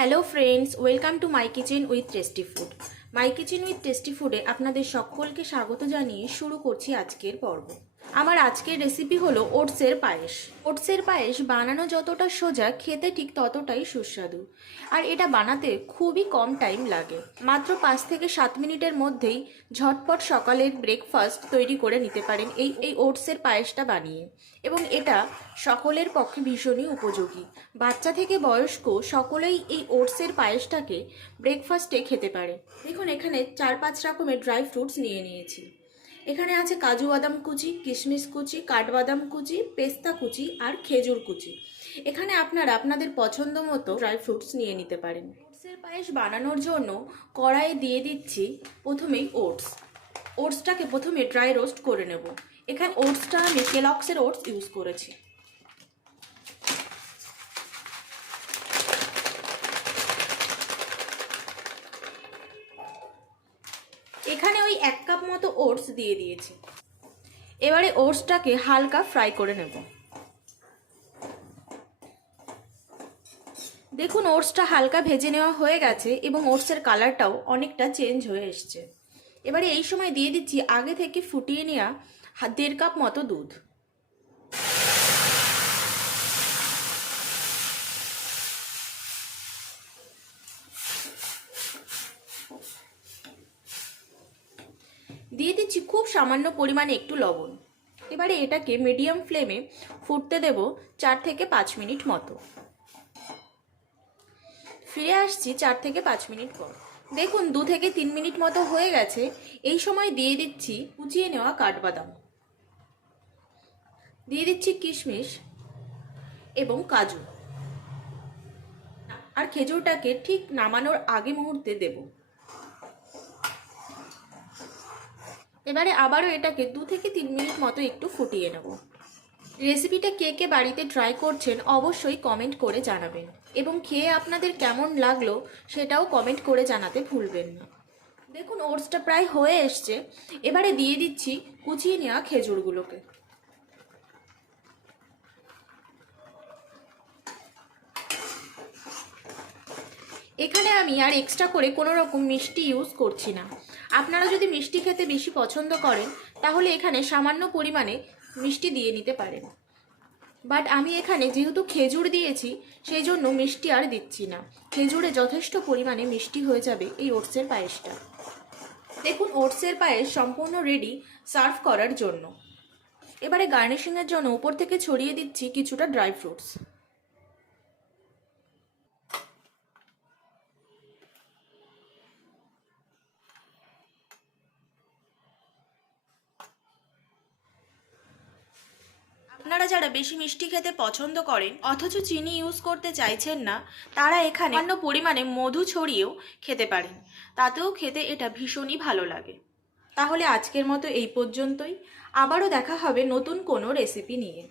Hello friends, welcome to my kitchen with tasty food. My kitchen with tasty ফুডে আপনাদের সকলকে স্বাগত জানিয়ে শুরু করছি আজকের পর্ব। আমার আজকের রেসিপি হলো ওটসের পায়েস। ওটসের পায়েস বানানো যতটা সোজা, খেতে ঠিক ততটাই সুস্বাদু। আর এটা বানাতে খুবই কম টাইম লাগে, মাত্র 5 থেকে 7 মিনিটের মধ্যেই ঝটপট সকালের ব্রেকফাস্ট তৈরি করে নিতে পারেন এই ওটসের পায়েসটা বানিয়ে। এবং এটা সকলের পক্ষে ভীষণই উপযোগী। বাচ্চা থেকে বয়স্ক সকলেই এই ওটসের পায়েসটাকে ব্রেকফাস্টে খেতে পারে। দেখুন, এখানে 4-5 রকমের ড্রাই ফ্রুটস নিয়ে নিয়েছি। এখানে আছে কাজু বাদাম কুচি, কিশমিশ কুচি, কাঠবাদাম কুচি, পেস্তা কুচি আর খেজুর কুচি। এখানে আপনারা আপনাদের পছন্দ মতো ড্রাই ফ্রুটস নিয়ে নিতে পারেন। ওটসের পায়েস বানানোর জন্য কড়াইয়ে দিয়ে দিচ্ছি প্রথমেই ওটসটাকে প্রথমে ড্রাই রোস্ট করে নেব। এখানে ওটসটা আমি কেলগসের ওটস ইউজ করেছি। এখানে ওই 1 কাপ মতো ওটস দিয়ে দিয়েছি। এবারে ওটসটাকে হালকা ফ্রাই করে নেব। দেখুন, ওটসটা হালকা ভেজে নেওয়া হয়ে গেছে এবং ওটসের কালারটাও অনেকটা চেঞ্জ হয়ে এসছে। এবারে এই সময় দিয়ে দিচ্ছি আগে থেকে ফুটিয়ে নেওয়া 1.5 কাপ মতো দুধ। দিয়ে দিচ্ছি খুব সামান্য পরিমাণে একটু লবণ। এবারে এটাকে মিডিয়াম ফ্লেমে ফুটতে দেব 4 থেকে 5 মিনিট মতো। ফিরে আসছি 4 থেকে 5 মিনিট পর। দেখুন, 2 থেকে 3 মিনিট মতো হয়ে গেছে। এই সময় দিয়ে দিচ্ছি কুচিয়ে নেওয়া কাঠবাদাম, দিয়ে দিচ্ছি কিশমিশ এবং কাজু, আর খেজুরটাকে ঠিক নামানোর আগে মুহূর্তে দেব। এবারে আবারও এটাকে 2 থেকে 3 মিনিট মতো একটু ফুটিয়ে নেব। রেসিপিটা কে কে বাড়িতে ট্রাই করছেন অবশ্যই কমেন্ট করে জানাবেন, এবং খেয়ে আপনাদের কেমন লাগলো সেটাও কমেন্ট করে জানাতে ভুলবেন না। দেখুন, ওটসটা প্রায় হয়ে এসছে। এবারে দিয়ে দিচ্ছি কুচিয়ে নেওয়া খেজুরগুলোকে। এখানে আমি আর এক্সট্রা করে কোনো রকম মিষ্টি ইউজ করছি না। আপনারা যদি মিষ্টি খেতে বেশি পছন্দ করেন তাহলে এখানে সামান্য পরিমাণে মিষ্টি দিয়ে নিতে পারেন, বাট আমি এখানে যেহেতু খেজুর দিয়েছি সেই জন্য মিষ্টি আর দিচ্ছি না। খেজুরে যথেষ্ট পরিমাণে মিষ্টি হয়ে যাবে এই ওটসের পায়েসটা। দেখুন, ওটসের পায়েস সম্পূর্ণ রেডি সার্ভ করার জন্য। এবারে গার্নিশিংয়ের জন্য উপর থেকে ছড়িয়ে দিচ্ছি কিছুটা ড্রাই ফ্রুটস। আপনারা যারা বেশি মিষ্টি খেতে পছন্দ করেন অথচ চিনি ইউজ করতে চাইছেন না, তারা এখানে অন্য পরিমাণে মধু ছড়িয়েও খেতে পারেন। তাতেও খেতে এটা ভীষণই ভালো লাগে। তাহলে আজকের মতো এই পর্যন্তই। আবারও দেখা হবে নতুন কোনো রেসিপি নিয়ে।